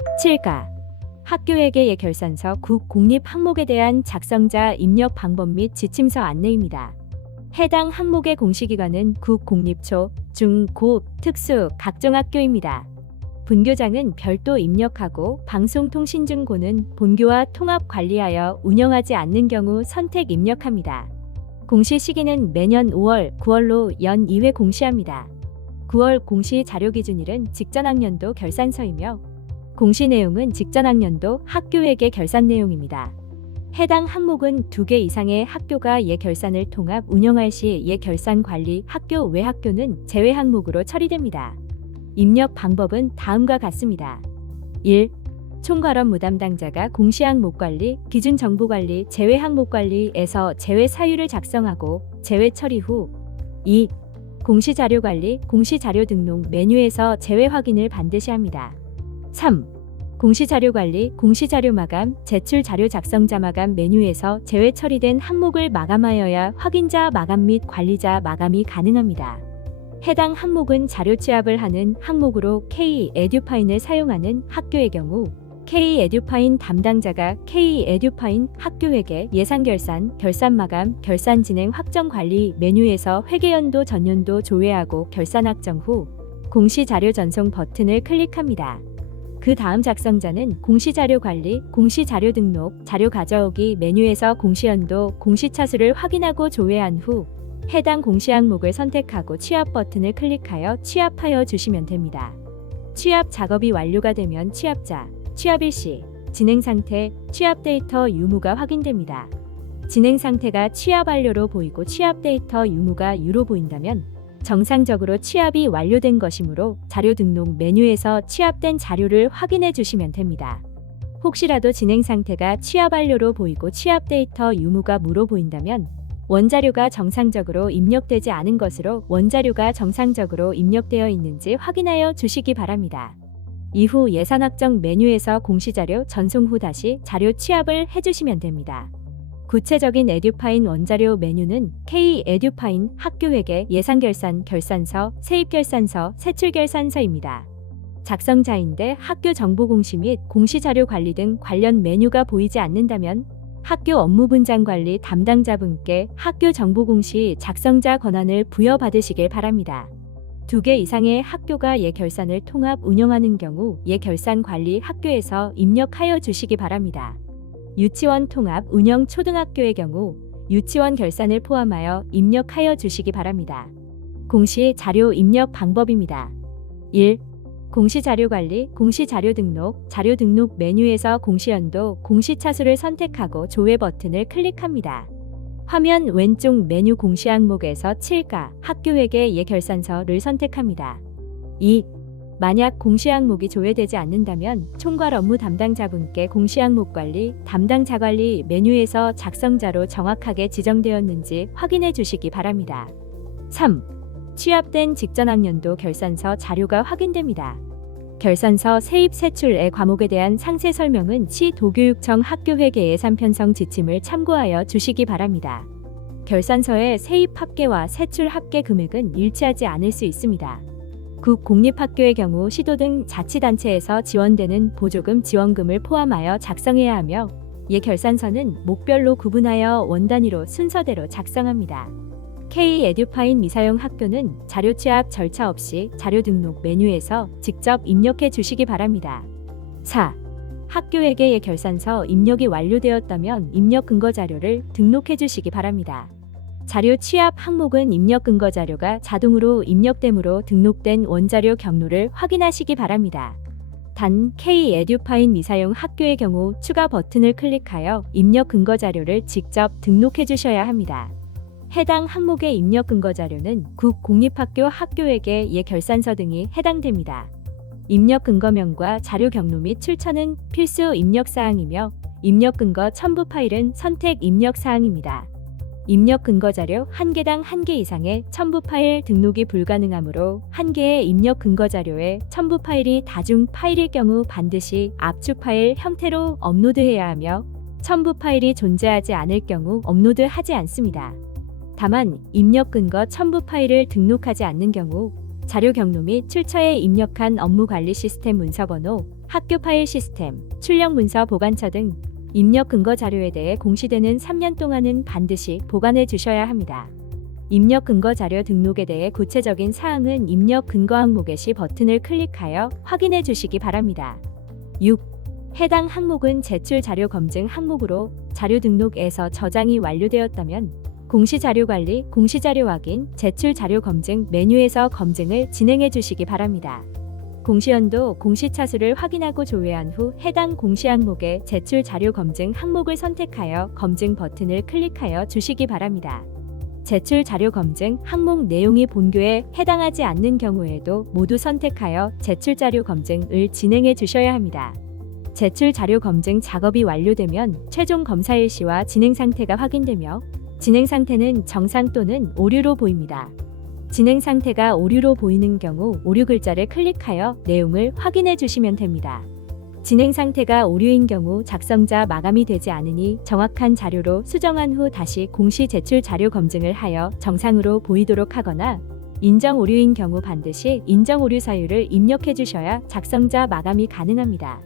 7가 학교에게의 결산서 국 공립 항목에 대한 작성자 입력 방법 및 지침서 안내입니다. 해당 항목의 공시기관은 국 공립 초, 중, 고, 특수, 각종 학교입니다. 분교장은 별도 입력하고 방송통신중고는 본교와 통합 관리하여 운영하지 않는 경우 선택 입력합니다. 공시 시기는 매년 5월, 9월로 연 2회 공시합니다. 9월 공시 자료 기준일은 직전 학년도 결산서이며 공시 내용은 직전 학년도 학교에게 결산 내용입니다. 해당 항목은 2개 이상의 학교가 예결산을 통합 운영할 시 예결산 관리 학교 외 학교는 제외 항목으로 처리됩니다. 입력 방법은 다음과 같습니다. 1. 총괄업 무담당자가 공시 항목 관리, 기준 정보 관리, 제외 항목 관리에서 제외 사유를 작성하고 제외 처리 후 2. 공시 자료 관리, 공시 자료 등록 메뉴에서 제외 확인을 반드시 합니다. 3. 공시 자료 관리, 공시 자료 마감, 제출 자료 작성자 마감 메뉴에서 제외 처리된 항목을 마감하여야 확인자 마감 및 관리자 마감이 가능합니다. 해당 항목은 자료 취합을 하는 항목으로 K-에듀파인을 사용하는 학교의 경우 K-에듀파인 담당자가 K-에듀파인 학교에게 예산결산, 결산마감, 결산진행 확정관리 메뉴에서 회계연도 전년도 조회하고 결산 확정 후 공시자료 전송 버튼을 클릭합니다. 그 다음 작성자는 공시자료관리, 공시자료 등록, 자료 가져오기 메뉴에서 공시연도, 공시차수를 확인하고 조회한 후 해당 공시 항목을 선택하고 취합 버튼을 클릭하여 취합하여 주시면 됩니다. 취합 작업이 완료가 되면 취합자, 취합 일시, 진행 상태, 취합 데이터 유무가 확인됩니다. 진행 상태가 취합 완료로 보이고 취합 데이터 유무가 유로 보인다면 정상적으로 취합이 완료된 것이므로 자료 등록 메뉴에서 취합된 자료를 확인해 주시면 됩니다. 혹시라도 진행 상태가 취합 완료로 보이고 취합 데이터 유무가 무로 보인다면 원자료가 정상적으로 입력되지 않은 것으로 원자료가 정상적으로 입력되어 있는지 확인하여 주시기 바랍니다. 이후 예산 확정 메뉴에서 공시자료 전송 후 다시 자료 취합을 해주시면 됩니다. 구체적인 에듀파인 원자료 메뉴는 K-에듀파인 학교회계 예산결산 결산서, 세입결산서, 세출결산서입니다. 작성자인데 학교 정보공시 및 공시자료 관리 등 관련 메뉴가 보이지 않는다면 학교 업무분장 관리 담당자분께 학교 정보공시 작성자 권한을 부여받으시길 바랍니다. 2개 이상의 학교가 예결산을 통합 운영하는 경우 예결산 관리 학교에서 입력하여 주시기 바랍니다. 유치원 통합 운영 초등학교의 경우 유치원 결산을 포함하여 입력하여 주시기 바랍니다. 공시 자료 입력 방법입니다. 1. 공시 자료 관리, 공시 자료 등록 메뉴에서 공시연도, 공시차수를 선택하고 조회 버튼을 클릭합니다. 화면 왼쪽 메뉴 공시 항목에서 7가 학교회계 예결산서를 선택합니다. 2. 만약 공시 항목이 조회되지 않는다면 총괄 업무 담당자분께 공시 항목 관리, 담당자 관리 메뉴에서 작성자로 정확하게 지정되었는지 확인해 주시기 바랍니다. 3. 취합된 직전 학년도 결산서 자료가 확인됩니다. 결산서 세입 세출의 과목에 대한 상세 설명은 시도교육청 학교회계 예산 편성 지침을 참고하여 주시기 바랍니다. 결산서의 세입 합계와 세출 합계 금액은 일치하지 않을 수 있습니다. 국 공립학교의 경우 시도 등 자치단체에서 지원되는 보조금 지원금을 포함하여 작성해야 하며 예결산서는 목별로 구분하여 원 단위로 순서대로 작성합니다. K-에듀파인 미사용 학교는 자료 취합 절차 없이 자료 등록 메뉴에서 직접 입력해 주시기 바랍니다. 4. 학교에게 예결산서 입력이 완료되었다면 입력 근거 자료를 등록해 주시기 바랍니다. 자료 취합 항목은 입력 근거 자료가 자동으로 입력되므로 등록된 원자료 경로를 확인하시기 바랍니다. 단 K-에듀파인 미사용 학교의 경우 추가 버튼을 클릭하여 입력 근거 자료를 직접 등록해 주셔야 합니다. 해당 항목의 입력 근거 자료는 국 공립학교 학교에게 예결산서 등이 해당됩니다. 입력 근거명과 자료 경로 및 출처는 필수 입력 사항이며 입력 근거 첨부 파일은 선택 입력 사항입니다. 입력 근거 자료 1개당 1개 이상의 첨부 파일 등록이 불가능하므로 1개의 입력 근거 자료에 첨부 파일이 다중 파일일 경우 반드시 압축 파일 형태로 업로드해야 하며 첨부 파일이 존재하지 않을 경우 업로드하지 않습니다. 다만 입력 근거 첨부 파일을 등록하지 않는 경우 자료 경로 및 출처에 입력한 업무 관리 시스템 문서번호 학교 파일 시스템, 출력 문서 보관처 등 입력 근거 자료에 대해 공시되는 3년 동안은 반드시 보관해 주셔야 합니다. 입력 근거 자료 등록에 대해 구체적인 사항은 입력 근거 항목의 시 버튼을 클릭하여 확인해 주시기 바랍니다. 6. 해당 항목은 제출 자료 검증 항목으로 자료 등록에서 저장이 완료되었다면 공시자료관리, 공시자료 확인, 제출 자료 검증 메뉴에서 검증을 진행해 주시기 바랍니다. 공시연도, 공시차수를 확인하고 조회한 후 해당 공시 항목의 제출 자료 검증 항목을 선택하여 검증 버튼을 클릭하여 주시기 바랍니다. 제출 자료 검증 항목 내용이 본교에 해당하지 않는 경우에도 모두 선택하여 제출 자료 검증을 진행해 주셔야 합니다. 제출 자료 검증 작업이 완료되면 최종 검사 일시와 진행 상태가 확인되며 진행 상태는 정상 또는 오류로 보입니다. 진행 상태가 오류로 보이는 경우 오류 글자를 클릭하여 내용을 확인해 주시면 됩니다. 진행 상태가 오류인 경우 작성자 마감이 되지 않으니 정확한 자료로 수정한 후 다시 공시 제출 자료 검증을 하여 정상으로 보이도록 하거나 인정 오류인 경우 반드시 인정 오류 사유를 입력해 주셔야 작성자 마감이 가능합니다.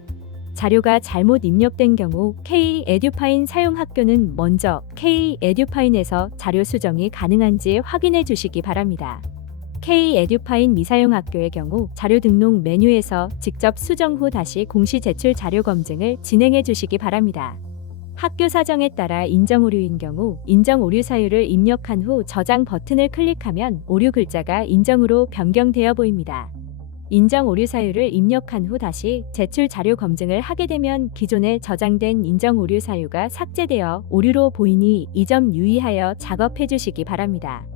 자료가 잘못 입력된 경우 K-에듀파인 사용 학교는 먼저 K-에듀파인에서 자료 수정이 가능한지 확인해 주시기 바랍니다. K-에듀파인 미사용 학교의 경우 자료 등록 메뉴에서 직접 수정 후 다시 공시 제출 자료 검증을 진행해 주시기 바랍니다. 학교 사정에 따라 인정 오류인 경우 인정 오류 사유를 입력한 후 저장 버튼을 클릭하면 오류 글자가 인정으로 변경되어 보입니다. 인정 오류 사유를 입력한 후 다시 제출 자료 검증을 하게 되면 기존에 저장된 인정 오류 사유가 삭제되어 오류로 보이니 이 점 유의하여 작업해 주시기 바랍니다.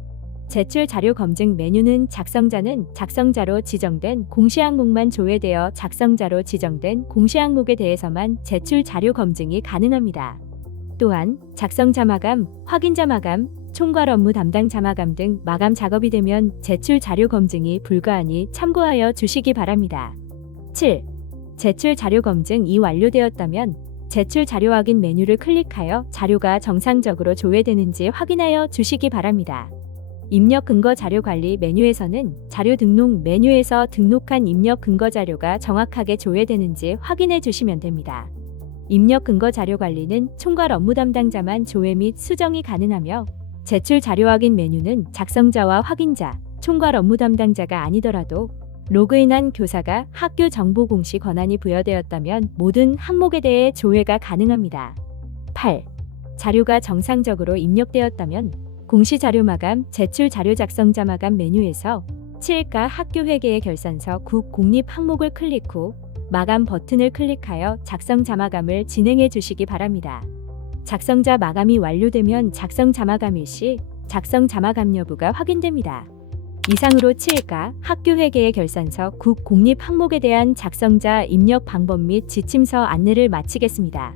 제출 자료 검증 메뉴는 작성자는 작성자로 지정된 공시 항목만 조회되어 작성자로 지정된 공시 항목에 대해서만 제출 자료 검증이 가능합니다. 또한 작성자 마감, 확인자 마감, 총괄 업무 담당자 마감 등 마감 작업이 되면 제출 자료 검증이 불가하니 참고하여 주시기 바랍니다. 7. 제출 자료 검증이 완료되었다면 제출 자료 확인 메뉴를 클릭하여 자료가 정상적으로 조회되는지 확인하여 주시기 바랍니다. 입력 근거 자료 관리 메뉴에서는 자료 등록 메뉴에서 등록한 입력 근거 자료가 정확하게 조회되는지 확인해 주시면 됩니다. 입력 근거 자료 관리는 총괄 업무 담당자만 조회 및 수정이 가능하며 제출 자료 확인 메뉴는 작성자와 확인자, 총괄 업무 담당자가 아니더라도 로그인한 교사가 학교 정보 공시 권한이 부여되었다면 모든 항목에 대해 조회가 가능합니다. 8. 자료가 정상적으로 입력되었다면 공시 자료 마감, 제출 자료 작성자 마감 메뉴에서 7가 학교 회계의 결산서 국 공립 항목을 클릭 후 마감 버튼을 클릭하여 작성자 마감을 진행해 주시기 바랍니다. 작성자 마감이 완료되면 작성 자마감일 시 작성 자마감 여부가 확인됩니다. 이상으로 7가 학교 회계의 결산서 국 공립 항목에 대한 작성자 입력 방법 및 지침서 안내를 마치겠습니다.